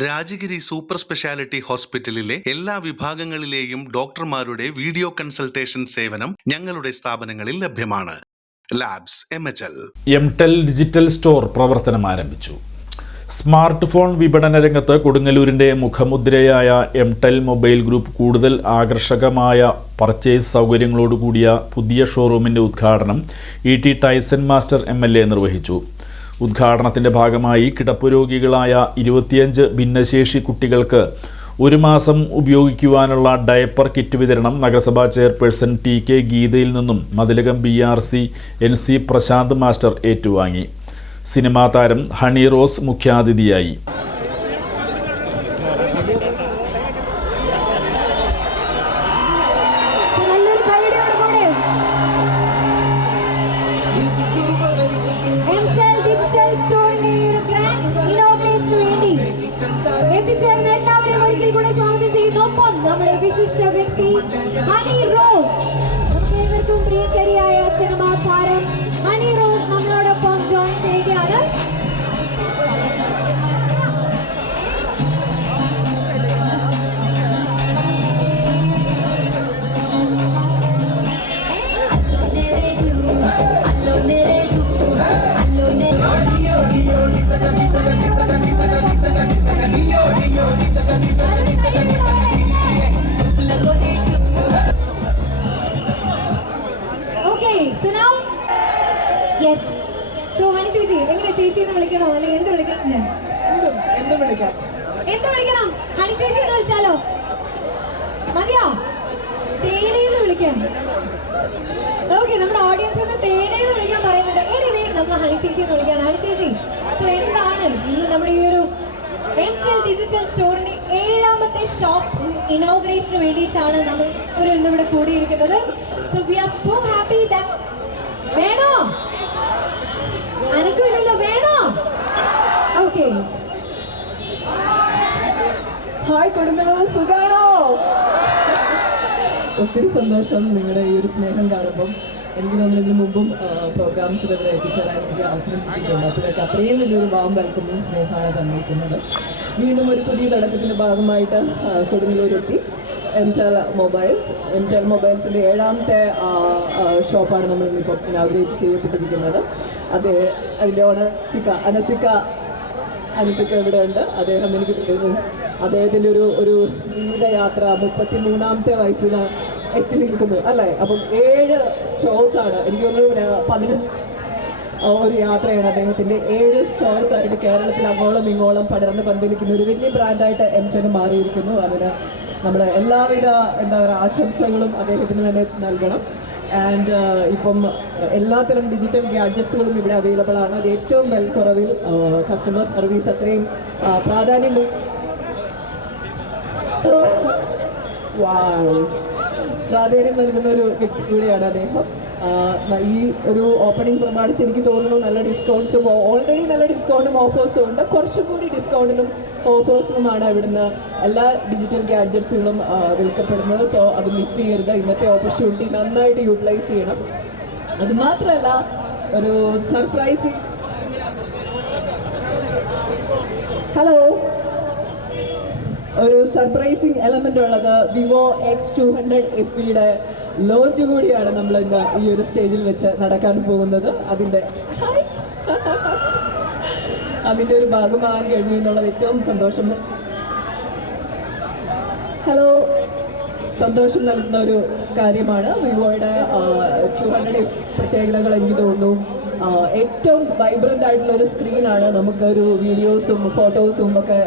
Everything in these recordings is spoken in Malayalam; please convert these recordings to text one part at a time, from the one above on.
രാജഗിരി സൂപ്പർ സ്പെഷ്യാലിറ്റി ഹോസ്പിറ്റലിലെ എല്ലാ വിഭാഗങ്ങളിലെയും ഡോക്ടർമാരുടെ വീഡിയോ കൺസൾട്ടേഷൻ സേവനം ഞങ്ങളുടെ സ്ഥാപനങ്ങളിൽ ലഭ്യമാണ്. Labs M H L M Tel digital store പ്രവർത്തനം ആരംഭിച്ചു. സ്മാർട്ട് ഫോൺ വിപണന രംഗത്ത് കൊടുങ്ങല്ലൂരിന്റെ മുഖമുദ്രയായ എം ടെൽ മൊബൈൽ ഗ്രൂപ്പ് കൂടുതൽ ആകർഷകമായ പർച്ചേസ് സൗകര്യങ്ങളോടുകൂടിയ പുതിയ ഷോറൂമിന്റെ ഉദ്ഘാടനം E T Tyson master M L A നിർവഹിച്ചു. ഉദ്ഘാടനത്തിന്റെ ഭാഗമായി കിടപ്പുരോഗികളായ ഇരുപത്തിയഞ്ച് ഭിന്നശേഷി കുട്ടികൾക്ക് ഒരു മാസം ഉപയോഗിക്കുവാനുള്ള ഡയപ്പർ കിറ്റ് വിതരണം നഗരസഭാ ചെയർപേഴ്സൺ ടി കെ ഗീതയിൽ നിന്നും Mathilakam B R C N C Prashanth master ഏറ്റുവാങ്ങി. സിനിമാ താരം ഹണി റോസ് മുഖ്യാതിഥിയായി. എത്തിച്ചേർന്ന എല്ലാവരെയും ഒരിക്കൽ കൂടെ സ്വാഗതം ചെയ്യുന്നു. ഒപ്പം നമ്മുടെ വിശിഷ്ട വ്യക്തി ഹണി റോസ്. ഏവർക്കും പ്രിയങ്കരിയായ സിനിമാ താരം ഹണി റോസ് നമ്മളോടൊപ്പം ജോയിൻ ചെയ്യുകയാണ്. വിളിക്കണോ? അല്ലെങ്കിൽ എന്ത് വിളിക്കണം? ഞാൻ. എന്തും വിളിക്കാം? എന്ത് വിളിക്കണം? ഹണി ചേച്ചി എന്ന് വിളിച്ചാലോ? മതിയോ? തേനേന്ന് വിളിക്കാം. ഓക്കെ നമ്മുടെ ഓഡിയൻസിന് തേനേന്ന് വിളിക്കാൻ പറയുന്നുണ്ട്. എനിവേ നമ്മൾ ഹണി ചേച്ചി എന്ന് വിളിക്കാം. ഹണി ചേച്ചി സോ എന്താണ് ഇന്ന് നമ്മുടെ ഈ ഒരു എംടെൽ ഡിജിറ്റൽ സ്റ്റോറിന്റെ ഏഴാമത്തെ ഷോപ്പ് ഇനോഗ്രേഷന് വേണ്ടിയിട്ടാണ് നമ്മൾ ഒരു ഇന്നിവിടെ കൂടിയിരിക്കുന്നത്. So we are so happy that okay hi Kodungallur സുഖാണോ? ഒത്തിരി സന്തോഷം നിങ്ങളുടെ ഈ ഒരു സ്നേഹം കാണുമ്പം. എനിക്ക് തോന്നുന്നതിന് മുമ്പും പ്രോഗ്രാംസിൽ ഇവിടെ എത്തിച്ചേരാൻ എനിക്ക് അവസരം കിട്ടിയിട്ടുണ്ട്. അപ്പോഴൊക്കെ അത്രയും വലിയൊരു വാം വെൽക്കമും സ്നേഹമാണ് തന്നിരിക്കുന്നത്. വീണ്ടും ഒരു പുതിയ തുടക്കത്തിന്റെ ഭാഗമായിട്ട് കൊടുങ്ങലൂരെത്തി കൊടുങ്ങല്ലൂരെത്തി. എംടെൽ മൊബൈൽസ് എംടെൽ മൊബൈൽസിന്റെ ഏഴാമത്തെ ഷോപ്പാണ് നമ്മൾ ഇന്നിപ്പോൾ ഇനാഗ്രേറ്റ് ചെയ്യപ്പെട്ടിരിക്കുന്നത്. അത് അതിന്റെ ഓണർ സിക്ക അനസിക്ക ഇവിടെ ഉണ്ട് അദ്ദേഹം എനിക്ക് അദ്ദേഹത്തിന്റെ ഒരു ഒരു ജീവിതയാത്ര മുപ്പത്തി മൂന്നാമത്തെ വയസ്സിൽ എത്തി നിൽക്കുന്നു അല്ലേ? അപ്പം ഏഴ് ഷോസാണ് എനിക്ക് തോന്നുന്നു പതിനഞ്ച് ഒരു യാത്രയാണ് അദ്ദേഹത്തിന്റെ ഏഴ് സ്റ്റോൾസ് ആയിട്ട് കേരളത്തിൽ അങ്ങോളം ഇങ്ങോളം പടർന്ന് പന്തിരിക്കുന്ന ഒരു വലിയ ബ്രാൻഡായിട്ട് എം ചെന്ന് മാറിയിരിക്കുന്നു. അതിന് നമ്മൾ എല്ലാവിധ എന്താ പറയുക ആശംസകളും അദ്ദേഹത്തിന് തന്നെ നൽകണം. ആൻഡ് ഇപ്പം എല്ലാത്തരം ഡിജിറ്റൽ ഗാഡ്ജറ്റ്സുകളും ഇവിടെ അവൈലബിൾ ആണ്. അത് ഏറ്റവും കുറവിൽ കസ്റ്റമർ സർവീസ് അത്രയും ആ, പ്രാധാന്യം പ്രാധാന്യം നൽകുന്ന ഒരു വ്യക്തി കൂടിയാണ് അദ്ദേഹം. ഈ ഒരു ഓപ്പണിംഗ് പ്രമാണിച്ച് എനിക്ക് തോന്നുന്നു നല്ല ഡിസ്കൗണ്ട്സും ഓൾറെഡി നല്ല ഡിസ്കൗണ്ടും ഓഫേഴ്സും ഉണ്ട്. കുറച്ചും കൂടി ഡിസ്കൗണ്ടിനും ഓഫേഴ്സിനുമാണ് ഇവിടുന്ന് എല്ലാ ഡിജിറ്റൽ ഗാഡ്ജറ്റ്സുകളും ആ, വിൽക്കപ്പെടുന്നത്. സോ അത് മിസ് ചെയ്യരുത്. ഇന്നത്തെ ഓപ്പർച്യൂണിറ്റി നന്നായിട്ട് യൂട്ടിലൈസ് ചെയ്യണം. അത് മാത്രമല്ല ഒരു സർപ്രൈസിങ് ഹലോ ഒരു സർപ്രൈസിങ് എലമെന്റ് ഉള്ളത് Vivo X two hundred F പിയുടെ ലോഞ്ച് കൂടിയാണ് നമ്മൾ ഇന്ന് ഈ ഒരു സ്റ്റേജിൽ വെച്ച് നടക്കാൻ പോകുന്നത്. അതിന്റെ. അതിന്റെ ഒരു ഭാഗമാകാൻ കഴിഞ്ഞു എന്നുള്ളത് ഏറ്റവും സന്തോഷം. ഹലോ. സന്തോഷം നൽകുന്ന ഒരു കാര്യമാണ്. വിവോയുടെ ടു ഹൺഡ്രഡ് പ്രത്യേകതകൾ എനിക്ക് തോന്നുന്നു. ഏറ്റവും വൈബ്രന്റ് ആയിട്ടുള്ള ഒരു സ്ക്രീനാണ് നമുക്കൊരു വീഡിയോസും ഫോട്ടോസും ഒക്കെ.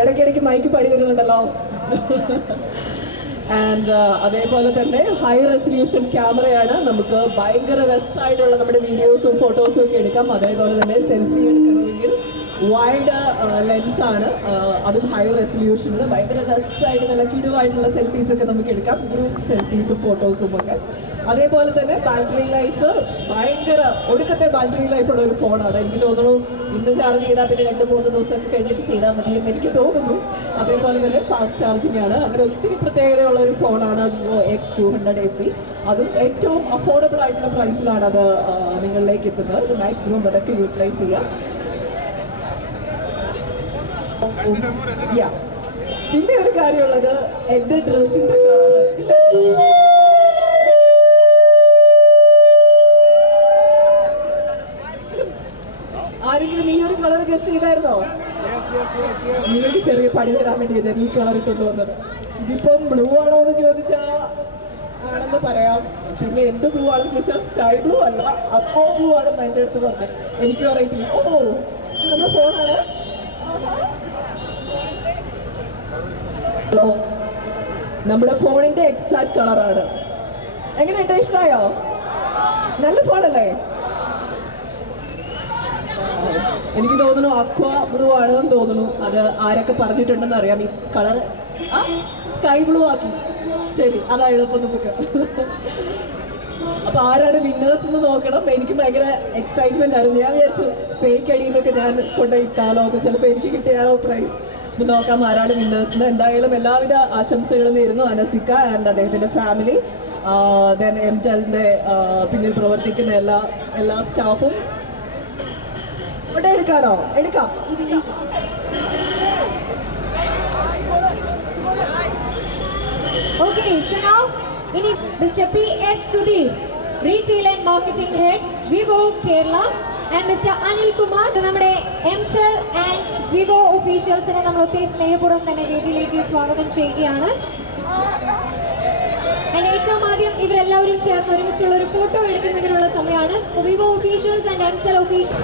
ഇടയ്ക്കിടയ്ക്ക് മൈക്ക് പടി വരുന്നുണ്ടല്ലോ. ആൻഡ് അതേപോലെ തന്നെ ഹൈ റെസൊല്യൂഷൻ ക്യാമറയാണ് നമുക്ക് ഭയങ്കര രസമായിട്ടുള്ള നമ്മുടെ വീഡിയോസും ഫോട്ടോസും ഒക്കെ എടുക്കാം. അതേപോലെ തന്നെ സെൽഫി എടുക്കണമെങ്കിൽ വൈഡ് ലെൻസ് ആണ്. ആ, അതും ഹൈ റെസൊല്യൂഷനിൽ ഭയങ്കര രസമായിട്ട് നല്ല കിടുവായിട്ടുള്ള സെൽഫീസ് ഒക്കെ നമുക്ക് എടുക്കാം ഗ്രൂപ്പ് സെൽഫീസും ഫോട്ടോസും ഒക്കെ. അതേപോലെ തന്നെ ബാറ്ററി ലൈഫ് ഭയങ്കര ഒടുക്കത്തെ ബാറ്ററി ലൈഫുള്ള ഒരു ഫോണാണ് എനിക്ക് തോന്നുന്നു ഇന്ന് ചാർജ് ചെയ്താൽ പിന്നെ രണ്ട് മൂന്ന് ദിവസമൊക്കെ കഴിഞ്ഞിട്ട് ചെയ്താൽ മതി എന്ന് എനിക്ക് തോന്നുന്നു. അതേപോലെ തന്നെ ഫാസ്റ്റ് ചാർജിങ് ആണ്. അങ്ങനെ ഒത്തിരി പ്രത്യേകതയുള്ള ഒരു ഫോണാണ് Vivo X two hundred A P അതും ഏറ്റവും അഫോർഡബിൾ ആയിട്ടുള്ള പ്രൈസിലാണ് അത് ആ, നിങ്ങളിലേക്ക് എത്തുന്നത്. മാക്സിമം അതൊക്കെ യൂട്ടിലൈസ് ചെയ്യാം. Yeah. പിന്നെ ഒരു കാര്യമുള്ളത് എന്റെ ഡ്രസ്സിന്റെ ആരെങ്കിലും ഈ ഒരു കളർ ഗസ് ചെയ്തായിരുന്നോ? നിങ്ങൾക്ക് ചെറിയ പണി തരാൻ വേണ്ടി ഞാൻ ഈ കളർ കൊണ്ടുവന്നത്. ഇതിപ്പം ബ്ലൂ ആണോ എന്ന് ചോദിച്ചാൽ ആണെന്ന് പറയാം. പിന്നെ എന്ത് ബ്ലൂ ആണെന്ന് ചോദിച്ചാൽ സ്കൈ ബ്ലൂ അല്ല. അപ്പോ ബ്ലൂ ആണെന്ന് എന്റെ അടുത്ത് പറഞ്ഞത്. എനിക്ക് പറയുന്നത് ഓ നമ്മുടെ ഫോണാണ് നമ്മുടെ ഫോണിന്റെ എക്സാക്ട് കളറാണ് എങ്ങനെയുണ്ട്? ഇഷ്ടമായോ നല്ല ഫോണല്ലേ? എനിക്ക് തോന്നുന്നു അക്വ ബ്ലൂ ആണെന്ന് തോന്നുന്നു. അത് ആരൊക്കെ പറഞ്ഞിട്ടുണ്ടെന്ന് അറിയാം. ഈ കളർ ആ സ്കൈ ബ്ലൂ ആക്കി. ശരി അതാ എളുപ്പം നമുക്ക് അപ്പൊ ആരാണ് വിന്നേഴ്സ് എന്ന് നോക്കണം. എനിക്ക് ഭയങ്കര എക്സൈറ്റ്മെന്റ് ആയിരുന്നു. ഞാൻ വിചാരിച്ചു ഫേക്ക് അടിയിലൊക്കെ ഞാൻ കൊണ്ടുപോയി ഇട്ടാലോ എന്ന്. ചിലപ്പോൾ എനിക്ക് കിട്ടിയാലോ പ്രൈസ് ഇത് നോക്കാം ആരാണ് വിന്നേഴ്സ് എന്തായാലും എല്ലാവിധ ആശംസകളും നേരുന്നു അനസിക്ക ആൻഡ് അദ്ദേഹത്തിന്റെ ഫാമിലി ദെൻ എം ടെലിന്റെ പിന്നിൽ പ്രവർത്തിക്കുന്ന എല്ലാ എല്ലാ സ്റ്റാഫും ഇവിടെ എടുക്കാനോ എടുക്കാം. Okay, so now ഇനി mister P S Sudheer retail and marketing head Vivo Kerala and mister Anil Kumar നമ്മുടെ എം ടെൽ ആൻഡ് വിവോ ഒഫീഷ്യൽസിനെ നമ്മൾ ഒത്തിരി സ്നേഹപൂർവം തന്നെ വേദിയിലേക്ക് സ്വാഗതം ചെയ്യുകയാണ്. ഏറ്റവും ആദ്യം ഇവരെല്ലാവരും ചേർന്ന് ഒരുമിച്ചുള്ള ഒരു ഫോട്ടോ എടുക്കുന്നതിനുള്ള സമയമാണ്. Vivo officials and M tel official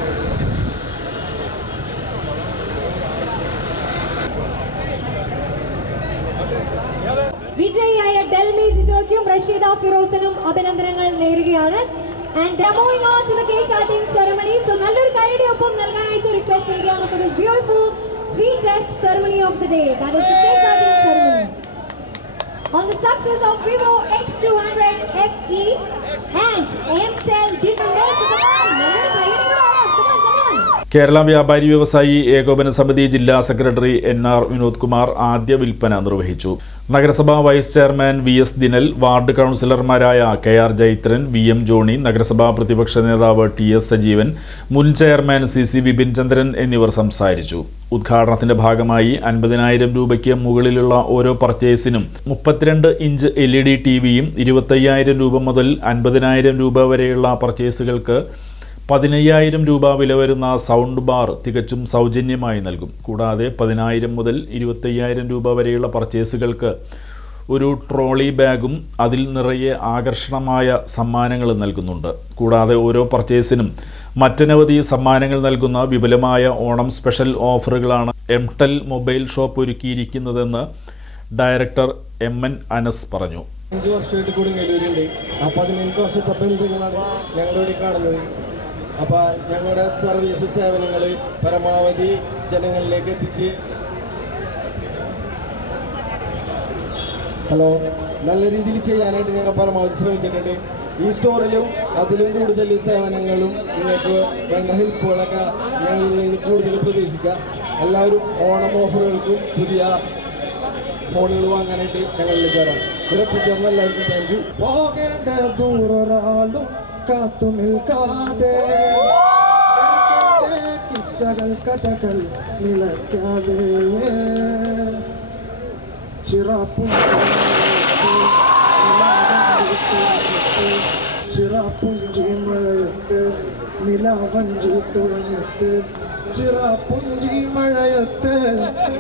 വിജയിയായ Delmi ജിജോയ്ക്കും റഷീദ ഫിറോസിനും അഭിനന്ദനങ്ങൾ നേരുകയാണ്. And moving on to the cake cutting ceremony so നല്ലൊരു കൈയുടെ ഒപ്പം നൽകാനായിട്ട് റിക്വസ്റ്റ് ചെയ്യുകയാണ് for this beautiful sweetest ceremony of the day that is the cake cutting ceremony on the success of Vivo X200 FE and MTEL Digital. Kerala വ്യാപാരി വ്യവസായി ഏകോപന സമിതി ജില്ലാ secretary N R Vinod Kumar ആദ്യ വിൽപ്പന നിർവഹിച്ചു. നഗരസഭാ vice chairman V S Dinal ward കൗൺസിലർമാരായ K R Jaithran V M Johny നഗരസഭാ പ്രതിപക്ഷ നേതാവ് ടി എസ് സജീവൻ മുൻ chairman C C Bipin Chandran എന്നിവർ സംസാരിച്ചു. ഉദ്ഘാടനത്തിന്റെ ഭാഗമായി അൻപതിനായിരം രൂപയ്ക്ക് മുകളിലുള്ള ഓരോ പർച്ചേസിനും മുപ്പത്തിരണ്ട് inch L E D T വിയും ഇരുപത്തയ്യായിരം രൂപ മുതൽ അൻപതിനായിരം രൂപ വരെയുള്ള പർച്ചേസുകൾക്ക് പതിനയ്യായിരം രൂപ വില വരുന്ന സൗണ്ട് ബാർ തികച്ചും സൗജന്യമായി നൽകും. കൂടാതെ പതിനായിരം മുതൽ ഇരുപത്തയ്യായിരം രൂപ വരെയുള്ള പർച്ചേസുകൾക്ക് ഒരു ട്രോളി ബാഗും അതിൽ നിറയെ ആകർഷണമായ സമ്മാനങ്ങൾ നൽകുന്നുണ്ട്. കൂടാതെ ഓരോ പർച്ചേസിനും മറ്റനവധി സമ്മാനങ്ങൾ നൽകുന്ന വിപുലമായ ഓണം സ്പെഷ്യൽ ഓഫറുകളാണ് എംടെൽ മൊബൈൽ ഷോപ്പ് ഒരുക്കിയിരിക്കുന്നതെന്ന് ഡയറക്ടർ എം എൻ അനസ് പറഞ്ഞു. അഞ്ച് വർഷമായിട്ട് കൂടി കൊടുങ്ങല്ലൂരുണ്ട്. ആ പതിനഞ്ച് വർഷത്തെ ബന്ധങ്ങളാണ് ഞങ്ങളിവിടെ കാണുന്നത്. അപ്പോൾ ഞങ്ങളുടെ സർവീസ് സേവനങ്ങൾ പരമാവധി ജനങ്ങളിലേക്ക് എത്തിച്ച്. ഹലോ നല്ല രീതിയിൽ ചെയ്യാനായിട്ട് ഞങ്ങൾ പരമാവധി ശ്രമിച്ചിട്ടുണ്ട്. ഈ സ്റ്റോറിലും അതിലും കൂടുതൽ സേവനങ്ങളും നിങ്ങൾക്ക് വേണ്ട ഹെൽപ്പുകളൊക്കെ ഞങ്ങളിൽ നിന്ന് കൂടുതൽ പ്രതീക്ഷിക്കാം. എല്ലാവരും ഓണം ഓഫറുകൾക്കും പുതിയ ഫോണുകൾ വാങ്ങാനായിട്ട് ഞങ്ങളിലേക്ക് വരാം. ഇവിടെ എത്തിച്ചേർന്ന എല്ലാവർക്കും താങ്ക് യു പോകേണ്ട ദൂരൊരാളും കാത്തു നിൽക്കാതെ കേൾക്കേണ്ട കിസ്സകൾ കഥകൾ നിലയ്ക്കാതെ ചിറാപ്പുഞ്ചി മഴയത്ത് നിലാവഞ്ചി തുഴഞ്ഞത്ത് ചിറാപ്പുഞ്ചി മഴയത്ത്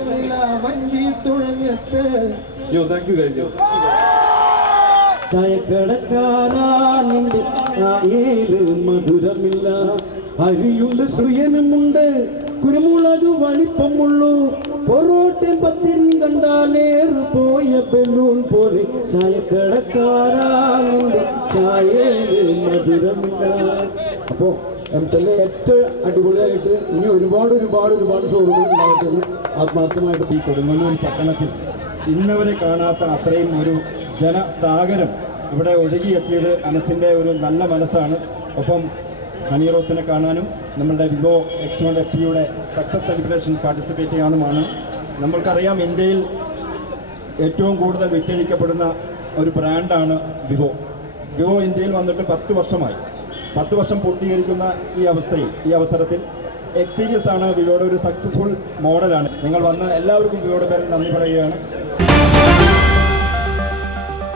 നിലാവഞ്ചി തുഴഞ്ഞത്ത് യോ താങ്ക് യു കഴിഞ്ഞു ചായക്കടക്കാരാ നിന്റെ ഏൽ മധുരമില്ല? അരിയുണ്ട് സുയനുമുണ്ട് കുരുമുളക് വലിപ്പമുള്ളൂ. പൊറോട്ടയും പത്തിരി കണ്ടാലേറ് പോയ ബലൂൺ പോലെ. ചായക്കടക്കാരാ നിന്റെ ചായേൽ മധുരമില്ല. അപ്പോ എം ടെല്ലെ ഏറ്റവും അടിപൊളിയായിട്ട് ഇനി ഒരുപാട് ഒരുപാട് ഒരുപാട് ഷോറൂമുകൾ ഉണ്ടാവട്ടെ എന്ന് ആത്മാർത്ഥമായിട്ട് ഈ കൊടുങ്ങല്ലൂർ പട്ടണത്തിൽ ഇന്നവരെ കാണാത്ത അത്രയും ഒരു ജനസാഗരം ഇവിടെ ഒഴുകിയെത്തിയത് അനസിന്റെ ഒരു നല്ല മനസ്സാണ്. ഒപ്പം ഹണി റോസിനെ കാണാനും നമ്മളുടെ വിവോ എക്സ് വൺ എഫ് ടിയുടെ സക്സസ് സെലിബ്രേഷൻ പാർട്ടിസിപ്പേറ്റ് ചെയ്യാനുമാണ്. നമ്മൾക്കറിയാം ഇന്ത്യയിൽ ഏറ്റവും കൂടുതൽ വിറ്റഴിക്കപ്പെടുന്ന ഒരു ബ്രാൻഡാണ് വിവോ. വിവോ ഇന്ത്യയിൽ വന്നിട്ട് പത്ത് വർഷമായി. പത്ത് വർഷം പൂർത്തീകരിക്കുന്ന ഈ അവസ്ഥയിൽ ഈ അവസരത്തിൽ എക്സ് ആണ് വിവോയുടെ ഒരു സക്സസ്ഫുൾ മോഡലാണ് നിങ്ങൾ വന്ന എല്ലാവർക്കും വിവോയുടെ പേരിൽ നന്ദി പറയുകയാണ്.